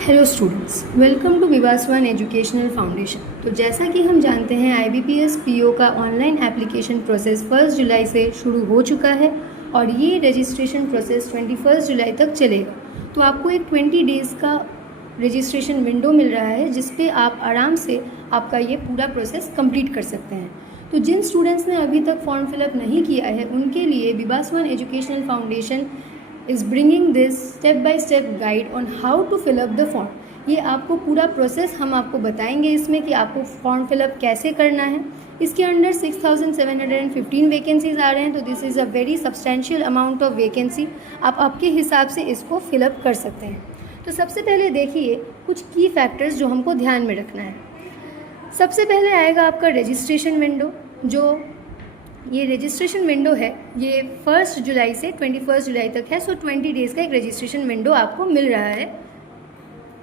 Hello students, welcome to Vivasvan educational foundation. तो जैसा कि हम जानते हैं IBPS PO का ऑनलाइन एप्लीकेशन प्रोसेस 1 जुलाई से शुरू हो चुका है और ये रजिस्ट्रेशन प्रोसेस 21 जुलाई तक चलेगा। तो आपको एक 20 डेज़ का रजिस्ट्रेशन विंडो मिल रहा है जिस पे आप आराम से आपका ये पूरा प्रोसेस कंप्लीट कर सकते हैं। तो जिन स्टूडेंट्स ने अभी तक फॉर्म फिलअप नहीं किया है उनके लिए Vivasvan educational foundation is bringing this step by step guide on how to fill up the form। ये आपको पूरा प्रोसेस हम आपको बताएंगे इसमें कि आपको फॉर्म फिलअप कैसे करना है। इसके अंडर 6715 वैकेंसीज आ रहे हैं, तो this is a very substantial amount of vacancy. आप आपके हिसाब से इसको फिलअप कर सकते हैं। तो सबसे पहले देखिए कुछ की फैक्टर्स जो हमको ध्यान में रखना है। सबसे पहले आएगा आपका रजिस्ट्रेशन विंडो। जो ये रजिस्ट्रेशन विंडो है ये 1 जुलाई से 21 जुलाई तक है। सो 20 डेज़ का एक रजिस्ट्रेशन विंडो आपको मिल रहा है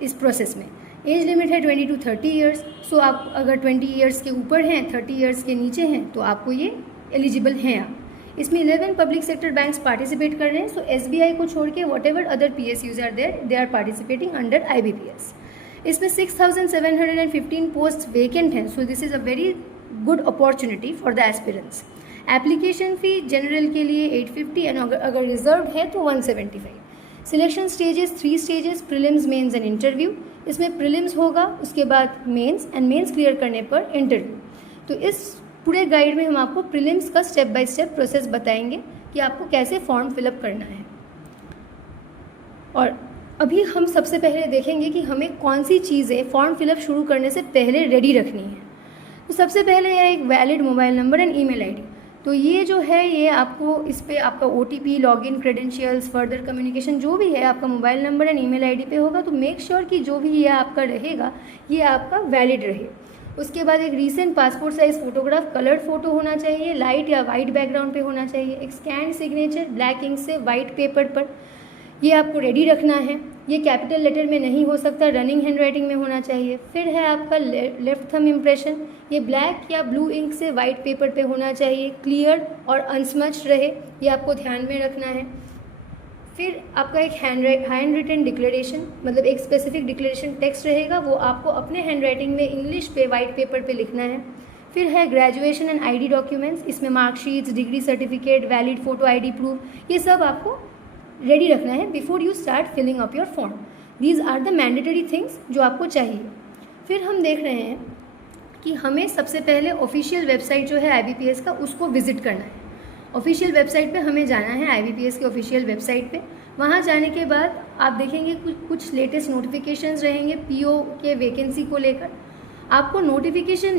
इस प्रोसेस में। एज लिमिट है 20 to 30 ईयर्स। सो आप अगर 20 ईयर्स के ऊपर हैं, 30 ईयर्स के नीचे हैं तो आपको ये एलिजिबल हैं आप। इसमें 11 पब्लिक सेक्टर बैंक्स पार्टिसिपेट कर रहे हैं। सो SBI को छोड़ के whatever other PSUs are there, they are participating under IBPS। इसमें 6715 पोस्ट वेकेंट हैं। So this is a very good opportunity for the aspirants. Application fee general के लिए 850 एंड अगर रिजर्व है तो 175। Selection stages 3 stages, prelims, mains and interview. इसमें prelims होगा, उसके बाद मेंस एंड मेंस क्लियर करने पर इंटरव्यू। तो इस पूरे गाइड में हम आपको प्रीलिम्स का स्टेप बाय स्टेप प्रोसेस बताएंगे कि आपको कैसे फॉर्म फिलअप करना है। और अभी हम सबसे पहले देखेंगे कि हमें कौन सी चीज़ें फॉर्म फिलअप शुरू करने से पहले रेडी रखनी है। तो सबसे पहले है एक valid mobile number and email ID. तो ये जो है ये आपको इस पर आपका OTP, login credentials, further communication जो भी है आपका mobile number and email ID पे होगा। तो मेक श्योर कि जो भी ये आपका रहेगा ये आपका वैलिड रहे। उसके बाद एक recent passport size photograph, coloured photo होना चाहिए, लाइट या वाइट बैकग्राउंड पे होना चाहिए। एक स्कैन सिग्नेचर ब्लैक इंक से वाइट पेपर पर ये आपको रेडी रखना है। ये कैपिटल लेटर में नहीं हो सकता, रनिंग हैंड राइटिंग में होना चाहिए। फिर है आपका लेफ्ट थंब इम्प्रेशन, ये ब्लैक या ब्लू इंक से वाइट पेपर पे होना चाहिए, क्लियर और अनस्मच्ड रहे, ये आपको ध्यान में रखना है। फिर आपका एक हैंड रिटन डिक्लेरेशन, मतलब एक स्पेसिफिक डिक्लेरेशन टेक्स्ट रहेगा, वो आपको अपने हैंड राइटिंग में इंग्लिश पे वाइट पेपर पे लिखना है। फिर है ग्रेजुएशन एंड ID डॉक्यूमेंट्स, इसमें marksheets, degree certificate, valid photo ID proof, ये सब आपको रेडी रखना है before you start filling up your form. These are the mandatory things जो आपको चाहिए। फिर हम देख रहे हैं कि हमें सबसे पहले ऑफिशियल वेबसाइट जो है IBPS का उसको विजिट करना है। ऑफिशियल वेबसाइट पे हमें जाना है, IBPS के ऑफिशियल वेबसाइट पे। वहाँ जाने के बाद आप देखेंगे कुछ लेटेस्ट नोटिफिकेशंस रहेंगे PO के वैकेंसी को लेकर। आपको नोटिफिकेशन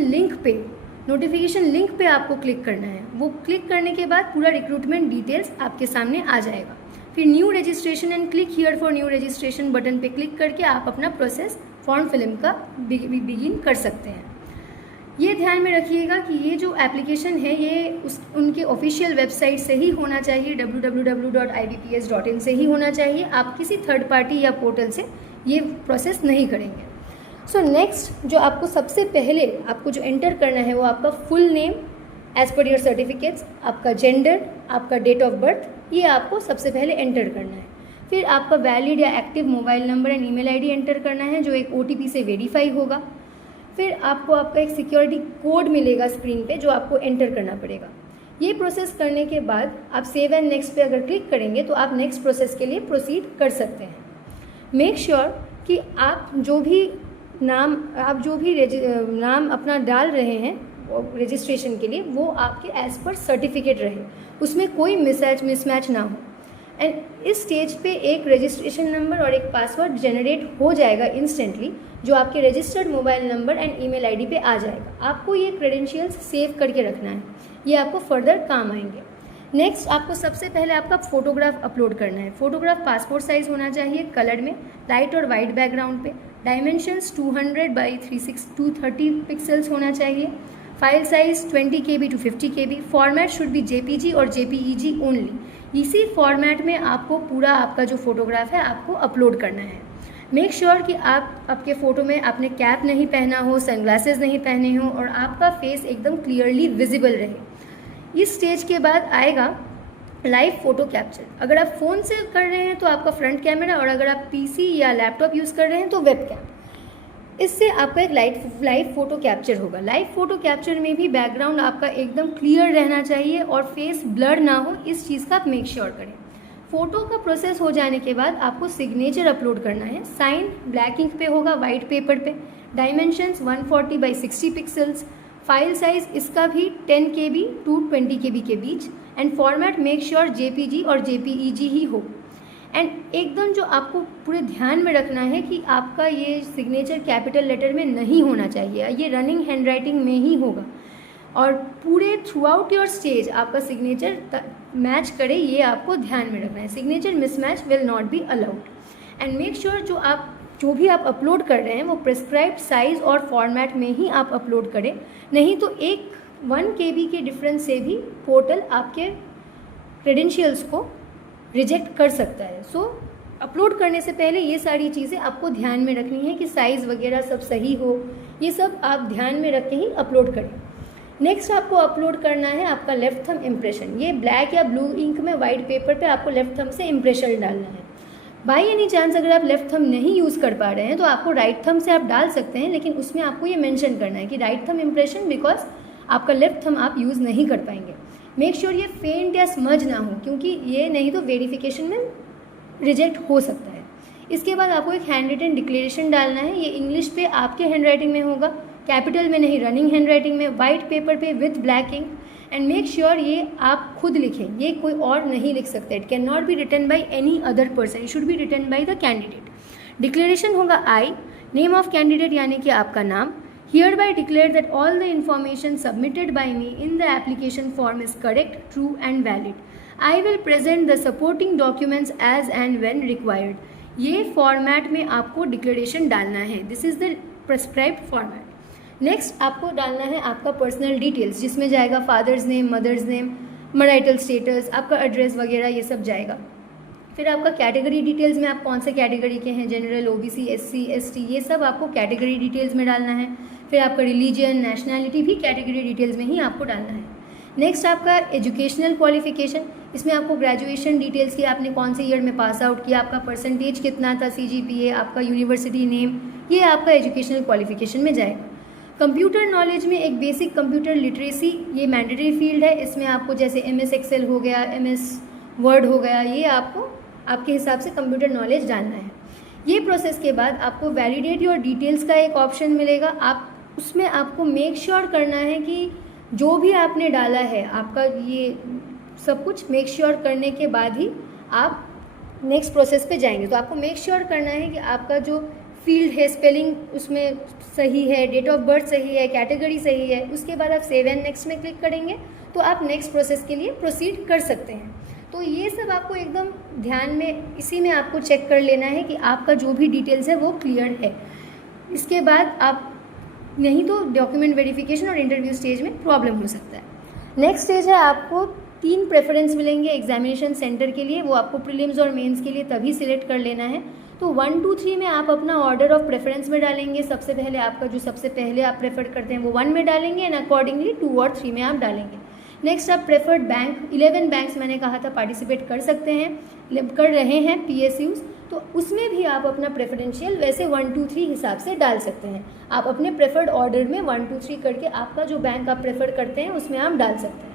लिंक पे आपको क्लिक करना है। वो क्लिक करने के बाद पूरा रिक्रूटमेंट डिटेल्स आपके सामने आ जाएगा। फिर new registration and click here for new registration button पे क्लिक करके आप अपना प्रोसेस फॉर्म फिलिंग का बिगिन कर सकते हैं। ये ध्यान में रखिएगा कि ये जो एप्लीकेशन है ये उनके ऑफिशियल वेबसाइट से ही होना चाहिए, www.ibps.in से ही होना चाहिए। आप किसी थर्ड पार्टी या पोर्टल से ये प्रोसेस नहीं करेंगे। सो नेक्स्ट जो आपको सबसे पहले आपको जो एंटर करना है वो आपका full name as per your certificates, आपका जेंडर, आपका डेट ऑफ बर्थ, ये आपको सबसे पहले एंटर करना है। फिर आपका वैलिड या active mobile number and email ID enter करना है जो एक OTP से वेरीफाई होगा। फिर आपको आपका एक सिक्योरिटी कोड मिलेगा स्क्रीन पे जो आपको एंटर करना पड़ेगा। ये प्रोसेस करने के बाद आप सेव एंड नेक्स्ट पे अगर क्लिक करेंगे तो आप नेक्स्ट प्रोसेस के लिए प्रोसीड कर सकते हैं। मेक श्योर कि आप जो भी नाम अपना डाल रहे हैं रजिस्ट्रेशन के लिए वो आपके एज पर सर्टिफिकेट रहे, उसमें कोई मिसमैच ना हो। एंड इस स्टेज पे एक रजिस्ट्रेशन नंबर और एक पासवर्ड जनरेट हो जाएगा इंस्टेंटली जो आपके registered mobile number and email ID पे आ जाएगा। आपको ये क्रेडेंशियल्स सेव करके रखना है, ये आपको फर्दर काम आएंगे। नेक्स्ट आपको सबसे पहले आपका फ़ोटोग्राफ अपलोड करना है। फ़ोटोग्राफ पासपोर्ट साइज़ होना चाहिए, कलर में, लाइट और वाइट बैकग्राउंड पे, डायमेंशंस 200 बाई 230 पिक्सल्स होना चाहिए, file size 20 KB to 50 KB, format should be JPG और JPEG ओनली। इसी फॉर्मेट में आपको पूरा आपका जो फोटोग्राफ है आपको अपलोड करना है। मेक श्योर कि आप आपके फ़ोटो में आपने कैप नहीं पहना हो, सनग्लासेस नहीं पहने हो और आपका फेस एकदम क्लियरली विजिबल रहे। इस स्टेज के बाद आएगा लाइव फ़ोटो कैप्चर। अगर आप फ़ोन से कर रहे हैं तो आपका फ्रंट कैमरा, और अगर आप पीसी या लैपटॉप यूज़ कर रहे हैं तो वेब कैम। इससे आपका एक लाइव फ़ोटो कैप्चर होगा। लाइव फ़ोटो कैप्चर में भी बैकग्राउंड आपका एकदम क्लियर रहना चाहिए और फेस ब्लर ना हो, इस चीज़ का आप मेक श्योर करें। फ़ोटो का प्रोसेस हो जाने के बाद आपको सिग्नेचर अपलोड करना है। साइन ब्लैक इंक पे होगा, वाइट पेपर पे। Dimensions 140 by 60 pixels. File size इसका भी 10 KB टू 20 KB के बीच। And format make sure JPG और JPEG ही हो। एंड एकदम जो आपको पूरे ध्यान में रखना है कि आपका ये सिग्नेचर कैपिटल लेटर में नहीं होना चाहिए, ये रनिंग हैंडराइटिंग में ही होगा। और पूरे थ्रू आउट योर स्टेज आपका सिग्नेचर मैच करे, ये आपको ध्यान में रखना है। Signature mismatch will not be allowed. And make sure जो भी आप अपलोड कर रहे हैं वो प्रिस्क्राइब्ड साइज़ और फॉर्मेट में ही आप अपलोड करें, नहीं तो 1 KB के डिफरेंस से भी पोर्टल आपके क्रेडेंशियल्स को रिजेक्ट कर सकता है। सो अपलोड करने से पहले ये सारी चीज़ें आपको ध्यान में रखनी है कि साइज़ वगैरह सब सही हो, ये सब आप ध्यान में रख के ही अपलोड करें। नेक्स्ट आपको अपलोड करना है आपका लेफ्ट थंब इम्प्रेशन। ये ब्लैक या ब्लू इंक में वाइट पेपर पे आपको लेफ्ट थंब से इम्प्रेशन डालना है। बाई एनी चांस अगर आप लेफ्ट थंब नहीं यूज़ कर पा रहे हैं तो आपको राइट थंब से आप डाल सकते हैं, लेकिन उसमें आपको ये मेंशन करना है कि राइट थंब इम्प्रेशन, बिकॉज आपका लेफ्ट थंब आप यूज़ नहीं कर पाएंगे। मेक श्योर ये फेंट या स्मज ना हो, क्योंकि ये नहीं तो वेरिफिकेशन में रिजेक्ट हो सकता है। इसके बाद आपको एक हैंड रिटन डिक्लेरेशन डालना है। ये इंग्लिश पे आपके हैंड राइटिंग में होगा, कैपिटल में नहीं, रनिंग हैंड राइटिंग में, वाइट पेपर पे with black ink. And make sure ये आप खुद लिखें, ये कोई और नहीं लिख सकता। It can not be written by any other person, it should be written by the candidate. Declaration होगा आई, नेम ऑफ कैंडिडेट यानी कि आपका नाम। Hereby declare that all the information submitted by me in the application form is correct, true and valid. I will present the supporting documents as and when required. ये format में आपको declaration डालना है। This is the prescribed format. Next आपको डालना है आपका personal details, जिसमें जाएगा father's name, mother's name, marital status, आपका एड्रेस वगैरह ये सब जाएगा। फिर आपका कैटेगरी डिटेल्स में आप कौन से कैटेगरी के हैं, जनरल, OBC, SC, ST, ये सब आपको कैटेगरी डिटेल्स में डालना है। फिर आपका रिलीजन, नेशनैलिटी भी कैटेगरी डिटेल्स में ही आपको डालना है। नेक्स्ट आपका एजुकेशनल क्वालिफिकेशन, इसमें आपको ग्रेजुएशन डिटेल्स की, आपने कौन से ईयर में पास आउट किया, आपका परसेंटेज कितना था, CGPA, आपका यूनिवर्सिटी नेम, ये आपका एजुकेशनल क्वालिफिकेशन में जाएगा। कंप्यूटर नॉलेज में एक बेसिक कंप्यूटर लिटरेसी, ये मैंडेटरी फील्ड है। इसमें आपको जैसे MS Excel हो गया, MS Word हो गया, ये आपको आपके हिसाब से कंप्यूटर नॉलेज जानना है। ये प्रोसेस के बाद आपको वैलिडेट योर डिटेल्स का एक ऑप्शन मिलेगा। आप उसमें आपको मेक श्योर करना है कि जो भी आपने डाला है, आपका ये सब कुछ मेक श्योर करने के बाद ही आप नेक्स्ट प्रोसेस पे जाएंगे। तो आपको मेक श्योर करना है कि आपका जो फील्ड है, स्पेलिंग उसमें सही है, डेट ऑफ बर्थ सही है, कैटेगरी सही है। उसके बाद आप सेव एंड नेक्स्ट में क्लिक करेंगे तो आप नेक्स्ट प्रोसेस के लिए प्रोसीड कर सकते हैं। तो ये सब आपको एकदम ध्यान में, इसी में आपको चेक कर लेना है कि आपका जो भी डिटेल्स है वो क्लियर है। इसके बाद आप नहीं तो डॉक्यूमेंट वेरिफिकेशन और इंटरव्यू स्टेज में प्रॉब्लम हो सकता है। नेक्स्ट स्टेज है, आपको 3 प्रेफरेंस मिलेंगे एग्जामिनेशन सेंटर के लिए, वो आपको प्रीलिम्स और मेंस के लिए तभी सिलेक्ट कर लेना है। तो 1, 2, 3 में आप अपना ऑर्डर ऑफ प्रेफरेंस में डालेंगे। सबसे पहले आपका जो सबसे पहले आप प्रेफर करते हैं वो 1 में डालेंगे, एंड अकॉर्डिंगली 2 और 3 में आप डालेंगे। नेक्स्ट आप प्रेफर्ड बैंक, 11 बैंक्स मैंने कहा था पार्टिसिपेट कर सकते हैं, कर रहे हैं PSUs, तो उसमें भी आप अपना प्रेफरेंशियल वैसे 1, 2, 3 हिसाब से डाल सकते हैं। आप अपने प्रेफर्ड ऑर्डर में 1, 2, 3 करके आपका जो बैंक आप प्रेफर करते हैं उसमें आप डाल सकते हैं।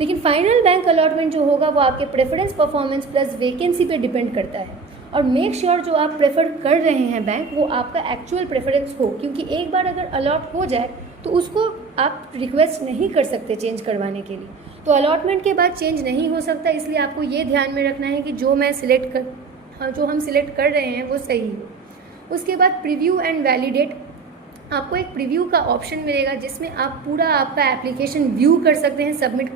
लेकिन फाइनल बैंक अलॉटमेंट जो होगा वो आपके प्रेफरेंस, परफॉर्मेंस प्लस वैकेंसी पे डिपेंड करता है। और मेक श्योर जो आप प्रेफर कर रहे हैं बैंक, वो आपका एक्चुअल प्रेफरेंस हो, क्योंकि एक बार अगर अलॉट हो जाए तो उसको आप रिक्वेस्ट नहीं कर सकते चेंज करवाने के लिए। तो अलॉटमेंट के बाद चेंज नहीं हो सकता, इसलिए आपको ये ध्यान में रखना है कि जो हम सिलेक्ट कर रहे हैं वो सही हो। उसके बाद प्रीव्यू एंड वैलिडेट, आपको एक प्रीव्यू का ऑप्शन मिलेगा जिसमें आप पूरा आपका एप्लीकेशन व्यू कर सकते हैं सबमिट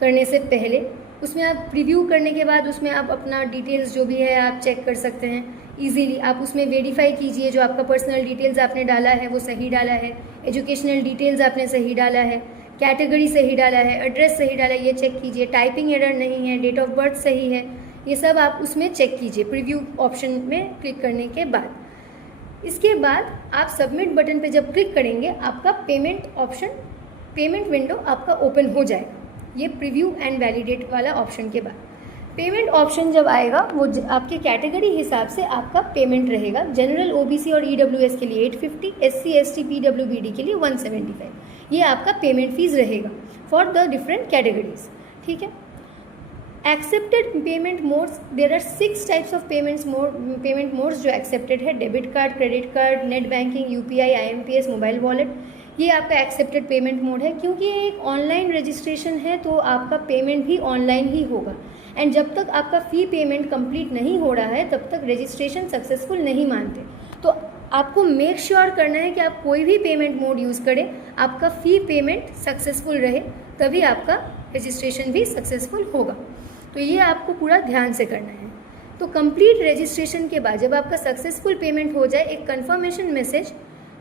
करने से पहले। उसमें आप प्रीव्यू करने के बाद उसमें आप अपना डिटेल्स जो भी है आप चेक कर सकते हैं इजीली। आप उसमें वेरीफाई कीजिए जो आपका पर्सनल डिटेल्स आपने डाला है वो सही डाला है, एजुकेशनल डिटेल्स आपने सही डाला है, कैटेगरी सही डाला है, एड्रेस सही डाला है, ये चेक कीजिए, टाइपिंग एरर नहीं है, डेट ऑफ बर्थ सही है, ये सब आप उसमें चेक कीजिए प्रीव्यू ऑप्शन में क्लिक करने के बाद। इसके बाद आप सबमिट बटन पे जब क्लिक करेंगे आपका पेमेंट विंडो आपका ओपन हो जाएगा। ये प्रीव्यू एंड वैलिडेट वाला ऑप्शन के बाद पेमेंट ऑप्शन जब आएगा वो आपके कैटेगरी हिसाब से आपका पेमेंट रहेगा। जनरल, ओबीसी और ईडब्ल्यूएस के लिए 850, एससी, एसटी, पीडब्ल्यूबीडी के लिए 175। ये आपका पेमेंट फीस रहेगा फॉर द डिफरेंट कैटेगरीज। ठीक है। Accepted payment modes, there are 6 types of payment modes जो एक्सेप्टेड है। Debit card, credit card, net banking, UPI, IMPS, mobile wallet, ये आपका एक्सेप्टेड पेमेंट मोड है। क्योंकि ये एक ऑनलाइन रजिस्ट्रेशन है तो आपका पेमेंट भी ऑनलाइन ही होगा एंड जब तक आपका फ़ी पेमेंट कंप्लीट नहीं हो रहा है तब तक रजिस्ट्रेशन सक्सेसफुल नहीं मानते। तो आपको मेक श्योर करना है कि आप कोई भी पेमेंट मोड यूज़ करें, आपका फ़ी पेमेंट सक्सेसफुल रहे, तभी आपका रजिस्ट्रेशन भी सक्सेसफुल होगा। तो ये आपको पूरा ध्यान से करना है। तो कंप्लीट रजिस्ट्रेशन के बाद जब आपका सक्सेसफुल पेमेंट हो जाए, एक कंफर्मेशन मैसेज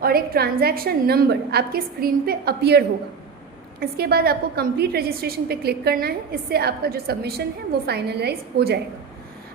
और एक ट्रांजैक्शन नंबर आपके स्क्रीन पे अपीयर होगा। इसके बाद आपको कंप्लीट रजिस्ट्रेशन पे क्लिक करना है। इससे आपका जो सबमिशन है वो फाइनलाइज हो जाएगा।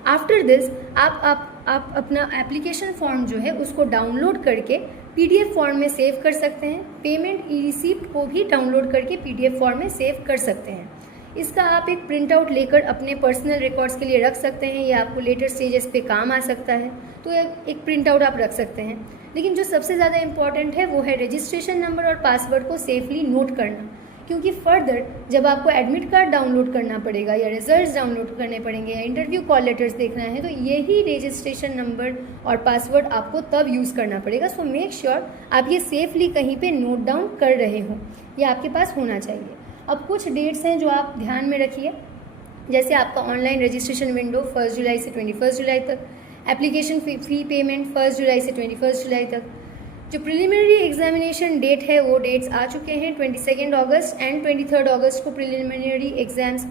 आफ्टर दिस आप अपना एप्लीकेशन फॉर्म जो है उसको डाउनलोड करके पीडीएफ फॉर्म में सेव कर सकते हैं। पेमेंट ई रिसीप्ट को भी डाउनलोड करके पीडीएफ फॉर्म में सेव कर सकते हैं। इसका आप एक प्रिंट आउट लेकर अपने पर्सनल रिकॉर्ड्स के लिए रख सकते हैं। ये आपको लेटर स्टेजेस पे काम आ सकता है, तो एक प्रिंट आउट आप रख सकते हैं। लेकिन जो सबसे ज़्यादा इंपॉर्टेंट है वो है रजिस्ट्रेशन नंबर और पासवर्ड को सेफली नोट करना, क्योंकि फर्दर जब आपको एडमिट कार्ड डाउनलोड करना पड़ेगा या रिजल्ट्स डाउनलोड करने पड़ेंगे या इंटरव्यू कॉल लेटर्स देखना है तो यही रजिस्ट्रेशन नंबर और पासवर्ड आपको तब यूज़ करना पड़ेगा। सो मेक श्योर आप ये सेफली कहीं पे नोट डाउन कर रहे हो, ये आपके पास होना चाहिए। अब कुछ डेट्स हैं जो आप ध्यान में रखिए, जैसे आपका ऑनलाइन रजिस्ट्रेशन विंडो 1 जुलाई से 21 जुलाई तक, एप्लीकेशन फ़ी पेमेंट 1 जुलाई से 21 जुलाई तक। जो प्रिलिमिनरी एग्जामिनेशन डेट है वो डेट्स आ चुके हैं। 22 अगस्त एंड 23 अगस्त को प्रिलिमिनरी एग्ज़ाम्स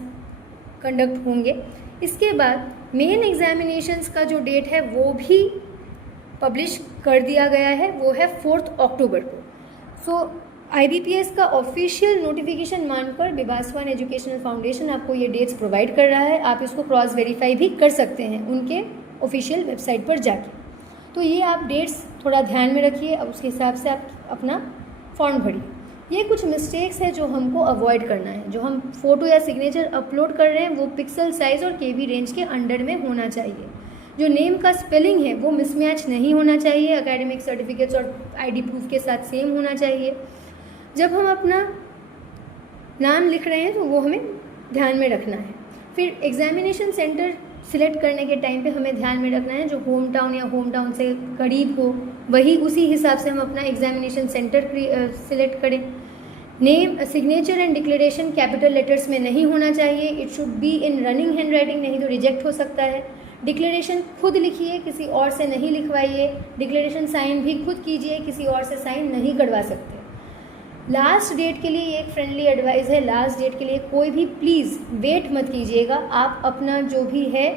कंडक्ट होंगे। इसके बाद मेन एग्जामिनेशंस का जो डेट है वो भी पब्लिश कर दिया गया है, वो है 4 अक्टूबर को। सो IBPS का ऑफिशियल नोटिफिकेशन मानकर विभासवान एजुकेशनल फाउंडेशन आपको ये डेट्स प्रोवाइड कर रहा है। आप इसको क्रॉस वेरीफाई भी कर सकते हैं उनके ऑफिशियल वेबसाइट पर जाके। तो ये आप डेट्स थोड़ा ध्यान में रखिए और उसके हिसाब से आप अपना फॉर्म भरिए। ये कुछ मिस्टेक्स है जो हमको अवॉइड करना है। जो हम फ़ोटो या सिग्नेचर अपलोड कर रहे हैं वो पिक्सल साइज़ और KB रेंज के अंडर में होना चाहिए। जो नेम का स्पेलिंग है वो मिसमैच नहीं होना चाहिए। एकेडमिक सर्टिफिकेट्स और ID प्रूफ के साथ सेम होना चाहिए। जब हम अपना नाम लिख रहे हैं तो वो हमें ध्यान में रखना है। फिर एग्जामिनेशन सेंटर सिलेक्ट करने के टाइम पे हमें ध्यान में रखना है जो होम टाउन या होम टाउन से करीब हो वही उसी हिसाब से हम अपना एग्जामिनेशन सेंटर सिलेक्ट करें। Name, signature and declaration capital letters में नहीं होना चाहिए। It should be in running hand writing, नहीं तो रिजेक्ट हो सकता है। डिक्लेरेशन खुद लिखिए, किसी और से नहीं लिखवाइए। डिक्लेरेशन साइन भी खुद कीजिए, किसी और से साइन नहीं करवा सकते। लास्ट डेट के लिए एक फ्रेंडली एडवाइस है, लास्ट डेट के लिए कोई भी प्लीज़ वेट मत कीजिएगा। आप अपना जो भी है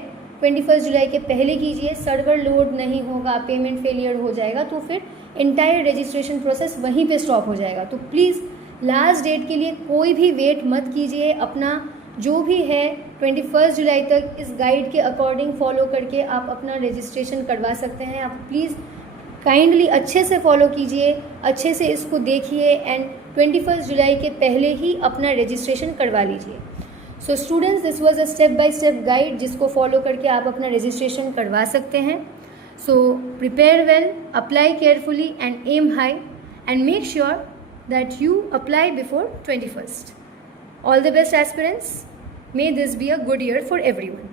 21 जुलाई के पहले कीजिए। सर्वर लोड नहीं होगा, पेमेंट फेलियर हो जाएगा तो फिर एंटायर रजिस्ट्रेशन प्रोसेस वहीं पे स्टॉप हो जाएगा। तो प्लीज़ लास्ट डेट के लिए कोई भी वेट मत कीजिए। अपना जो भी है 21 जुलाई तक इस गाइड के अकॉर्डिंग फॉलो करके आप अपना रजिस्ट्रेशन करवा सकते हैं। आप प्लीज़ काइंडली अच्छे से फॉलो कीजिए, अच्छे से इसको देखिए एंड 21 जुलाई के पहले ही अपना रजिस्ट्रेशन करवा लीजिए। So students, this was a step by step guide जिसको फॉलो करके आप अपना रजिस्ट्रेशन करवा सकते हैं। So prepare well, apply carefully and aim high and make sure that you apply before 21st. All the best aspirants. May this be a good year for everyone.